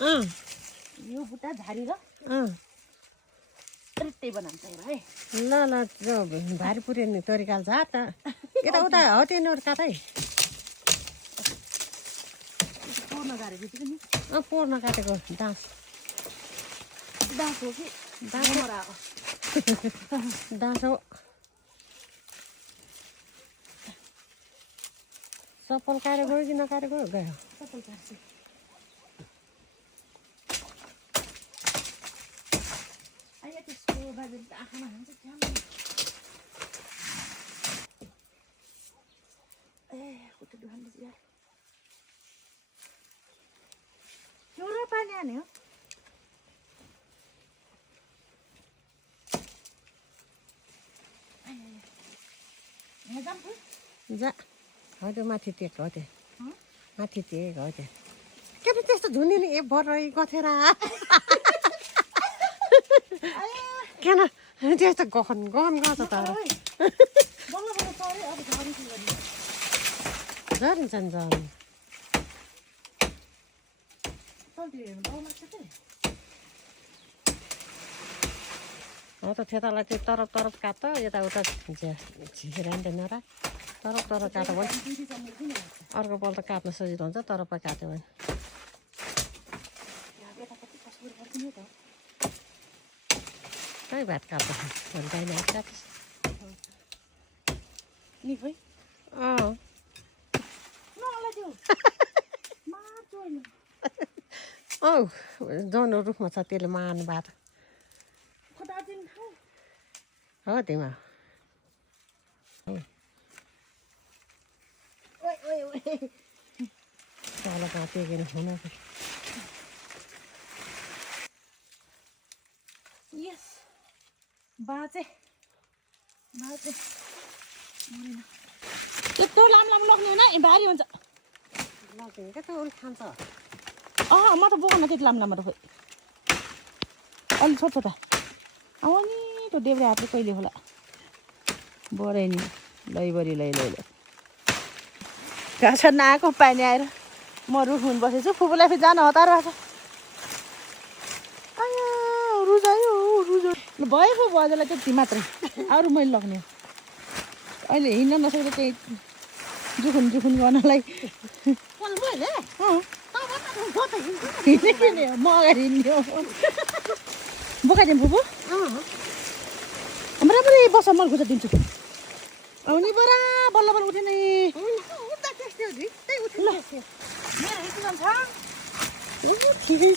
यो बुट्टा झारेर रित्तै बनाउँछ है ल ल जो भारी पुर्याउने तरिका छ त यता हो तिनीहरू काटै पोर्न गाह्रो बित्तिकै नि पोर्न काटेको डाँस डाँस हो कि डाँस डाँस हो सप्पल काटेको कि नकाटेको गयो सबै काट्छु अहिले त्यसको बाजे त आँखामा हान्छ क्या ए खुट्टा दुखाउँदैछ यार एउटा पानी हाने हो यहाँ जान्छु जा हो त्यो माथि टेक हो त्यो माथि टेक हो त्यो के त त्यस्तो झुन्ने नि ए बरै गथेर किन त्यस्तो गहन गर्छ तर झरिन्छ नि झन् हो त त्यतालाई त्यो तरफ तरफ काट यताउता झिरान्दैन र तरफ तरफ काट्यो भने अर्को पल्ट काट्न सजिलो हुन्छ तरफ काट्यो भने कहीँ भात काट्छ दाइने हात काट्छ जौन रुखमा छ त्यसले मान भात हो तिमा तल काटेको हुन यस बाजे त्यत्रो लामो लग्ने होइन भारी हुन्छ क्या त उसले खान्छ म त बोक्न त्यति लामो त खोइ अलि छोट छोटा अब नि त्यो देब्रे हातले कहिले होला बढे नि लैबरी लै घाँस नआएको पानी आएर म रुखमुन बसेको छु फुपूलाई फेरि जान हतार भएको छ रुजायो भएको बजारलाई त्यति मात्रै अरू मैले लग्ने अहिले हिँड्न नसक्दा त्यही जुखुन गर्नलाई म अगाडि हिँड्ने हो बोकाइदिउँ फुपू राम्ररी बस म घुसा दिन्छु आउने बरा बल्ल बल्ल उठेन मेरो